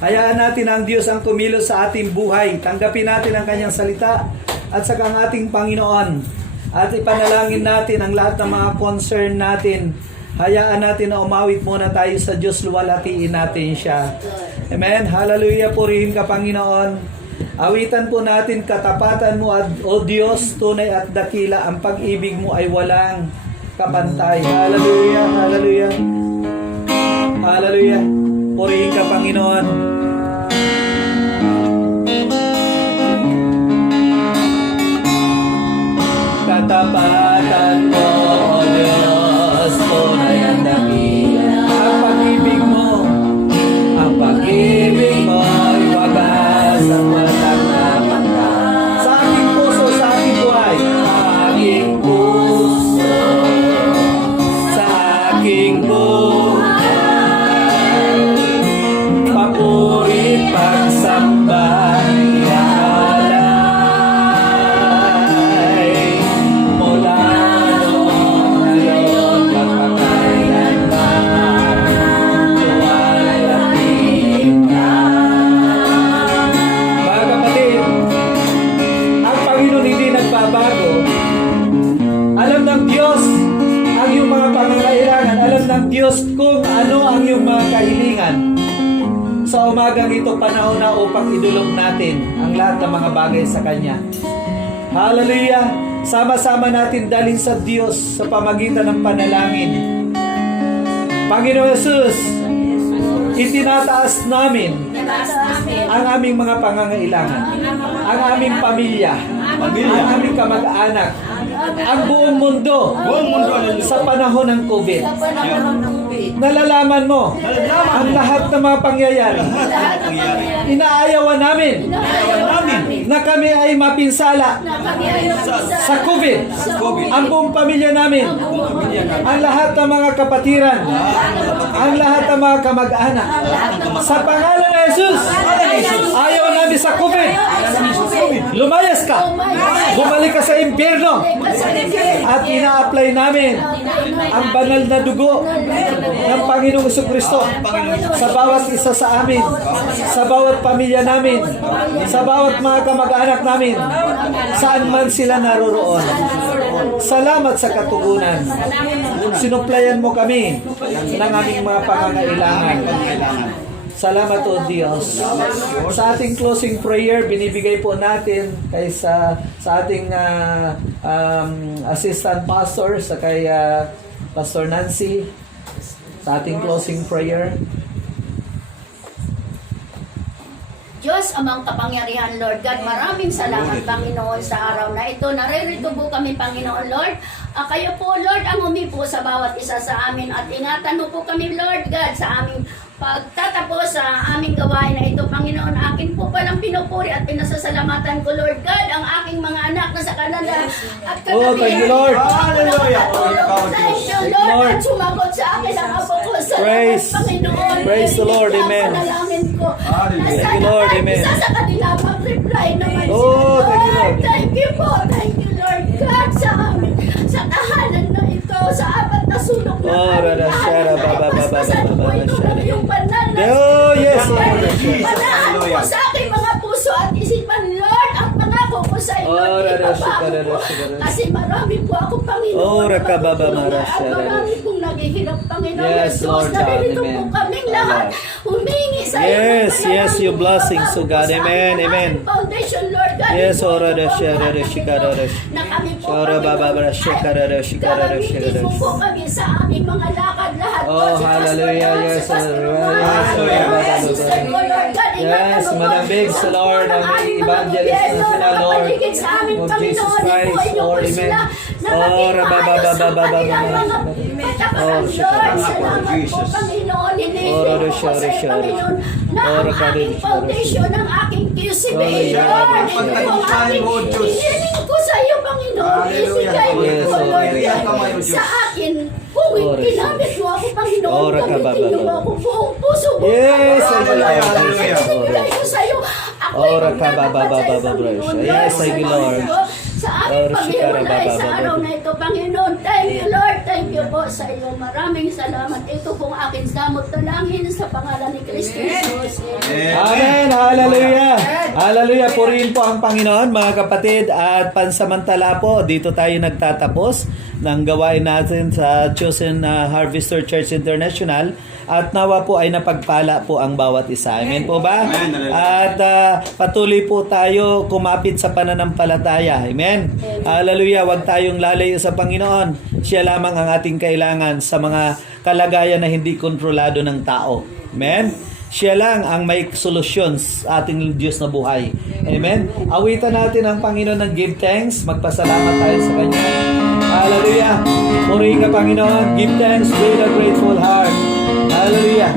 Hayaan natin ang Diyos ang kumilos sa ating buhay. Tanggapin natin ang kanyang salita at saka ang ating Panginoon. At ipanalangin natin ang lahat ng mga concern natin. Hayaan natin na umawit muna tayo sa Diyos, luwalhatiin natin siya. Amen. Hallelujah. Purihin ka, Panginoon. Awitan po natin, katapatan mo, O Diyos, tunay at dakila. Ang pag-ibig mo ay walang kapantay. Hallelujah. Hallelujah. Hallelujah. Purihin ka, Panginoon. Katapatan mo, O Diyos, tunay at dakila. Ang pag-ibig mo ay wagas at walang kapantay. Sa aking puso, sa aking buhay, aking puso, sa aking buhay, papuri, pagsamba, iaalay, mula noon ngayon, magpakailanman, luwalhatiin ka. Mga kapatid, ang Panginoon hindi nagbabago. Alam ng Diyos ang iyong mga pangangailangan. Alam ng Diyos kung ano ang iyong mga kahilingan. Sa umagang ito, panahon na upang idulog natin ang lahat ng mga bagay sa Kanya. Hallelujah! Sama-sama natin dalhin sa Diyos sa pamagitan ng panalangin. Panginoon Jesus, itinataas namin ang aming mga pangangailangan, ang aming pamilya, ang aming kamag-anak, ang buong mundo sa panahon ng COVID. Nalalaman mo ang lahat ng mga pangyayari. Inaayawan namin na kami ay mapinsala sa COVID. Ang buong pamilya namin, ang lahat ng mga kapatiran, ang lahat ng mga kamag-anak. Sa pangalan ng Jesus, ayaw namin sa COVID. Lumayas ka. Bumalik ka sa impyerno. At ina-apply namin ang banal na dugo ng Panginoong Jesucristo sa bawat isa sa amin, sa bawat pamilya namin, sa bawat mga kamag-anak namin, saan man sila naroroon. Salamat sa katugunan. Sinuplayan mo kami ng aming mga pangangailangan. Salamat o Diyos. Sa ating closing prayer, binibigay po natin kay sa ating assistant pastor, sa kay Pastor Nancy, sa ating closing prayer. Diyos, amang kapangyarihan, Lord God, maraming salamat, Panginoon, sa araw na ito. Naririto po kami, Panginoon, Lord. Kayo po, Lord, ang humipo sa bawat isa sa amin at ingatan mo po kami, Lord God, sa aming pagtatapos sa aming gawain na ito, Panginoon. Akin po palang pinupuri at pinasasalamatan ko, Lord God, ang aking mga anak na sa Canada at Oh, thank you, Lord. Hallelujah. Thank you, Lord. At sumagot sa akin ang apo ko. Salamat, Panginoon. Praise the Lord. Amen. Panalangin ko. Thank you, Lord. Amen. Isa sa kanila mag-reply naman Oh, thank you, Lord. Thank you po. Thank you, Lord God, sa amin. Sa tahanan na ito, sa apat na sulok na Oh, Rada, Shara, Baba, Baba, paspasan Baba, mo Baba, ito Shara. ng iyong banal na Oh, yes, Lord. Panahan mo sa aking mga puso at isipan, Lord, ang pangako ko sa iyo, kasi marami po ako, Panginoon, Ora ka, Baba, at Marasya, marami pong naghihirap, Panginoon. Yes, Diyos, Lord God, naririto po amen. kaming lahat, humingi sa iyo. Yes, yes, you blessings, so God, amen, amen. Foundation, Lord God, Yes, ito ora, po Rasya, ang Rasya, Panginoon, Rasya. na kami po, Ora, Baba, Panginoon, Rasya, ay Rasya, Rasya, gagamitin mo Rasya. po kami sa aming mga lakad lahat po. Oh, Si Pastor hallelujah, Ron, yes, si Pastor hallelujah, Ron, hallelujah. si Sister ko, Lord God, ingatan Yes, mo po manabig sa Lord ang aming mga evangelist na gobyerno, sila, Lord. nakapaligid sa amin, Of Jesus Panginoon, Christ, ibuhay niyo po Lord, amen. sila na Oh, maging maayos ang kanilang mga Oh, patakaran, shit. Lord. Salamat po, Panginoon. Hinihingi Oh, ko po Rasha, sa iyo, Rasha, Panginoon, na Oh, ang Rasha, aking Rasha, foundation, ang aking QCBA, Oh, Lord. Rasha, Ito po ang aking oh, Diyos. hinihingi ko sa iyo, Panginoon. Isigay mo Yes, po, oh, Lord Rasha. God, sa akin. Kung Oh, Rasha. ginamit mo ako, Panginoon, Oh, Rasha, gamitin mo Baba. ako buong puso, buong Yes, puso, hallelujah, Lord. hallelujah. Ibigay ko sa iyo. Ako'y Oh, Rasha, Baba, magtatapat sa iyo, Baba, Panginoon. Rasha. Yes, Lord, thank you, salamat Lord. po sa Oh, aming Rasha, paghiwalay Baba, sa Baba. araw na ito, Panginoon. Thank you, Lord. Thank you po sa iyo. Maraming salamat. Ito pong aking damot talangin sa pangalan ni Kristo Jesus. Amen. Hallelujah. Hallelujah. Purihin po ang Panginoon, mga kapatid. At pansamantala po, dito tayo nagtatapos ng gawain natin sa Chosen Harvester Church International. At nawa po ay napagpala po ang bawat isa. Amen po ba? Amen. At patuloy po tayo kumapit sa pananampalataya. Amen. Hallelujah. Huwag tayong lalayo sa Panginoon. Siya lamang ang ating kailangan sa mga kalagayan na hindi kontrolado ng tao. Amen. Siya lang ang may solusyon sa ating Diyos na buhay. Amen. Awitan natin ang Panginoon ng give thanks. Magpasalamat tayo sa Kanya. Hallelujah. Purihin ka, Panginoon. Give thanks with a grateful heart. Hallelujah.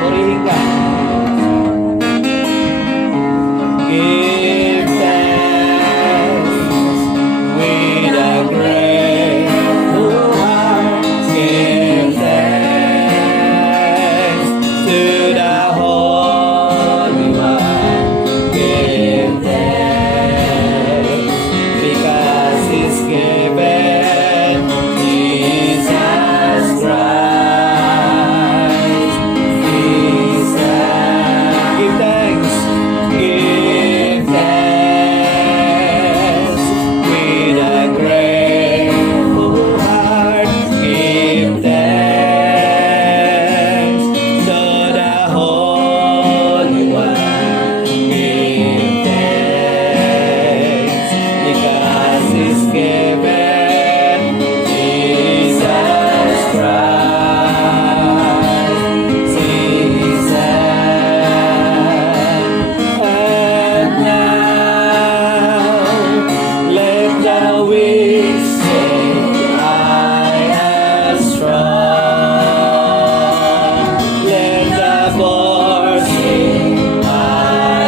Purihin ka. Give thanks with a grateful heart. Give thanks to the Holy One. Give thanks because He's given Jesus Christ. Give thanks. Give thanks with a grateful heart. Give thanks to the Holy One. Give thanks because He's given Jesus Christ. Jesus. And now let the weak say, I am strong. Let the poor say, I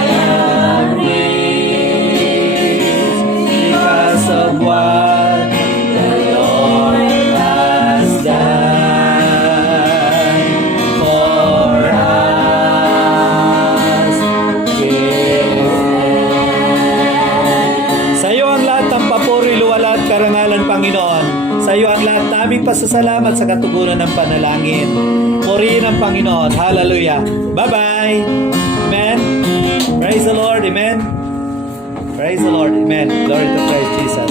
am rich because of what the Lord has done for us. Sa iyo ang lahat ng papuri, luwala at karangalan, Panginoon. Sa iyo ang lahat naming pasasalamat sa katugunan ng panalangin. Purihin ang Panginoon. Hallelujah. Bye-bye. Amen. Praise the Lord. Amen. Praise the Lord. Amen. Glory to Christ Jesus.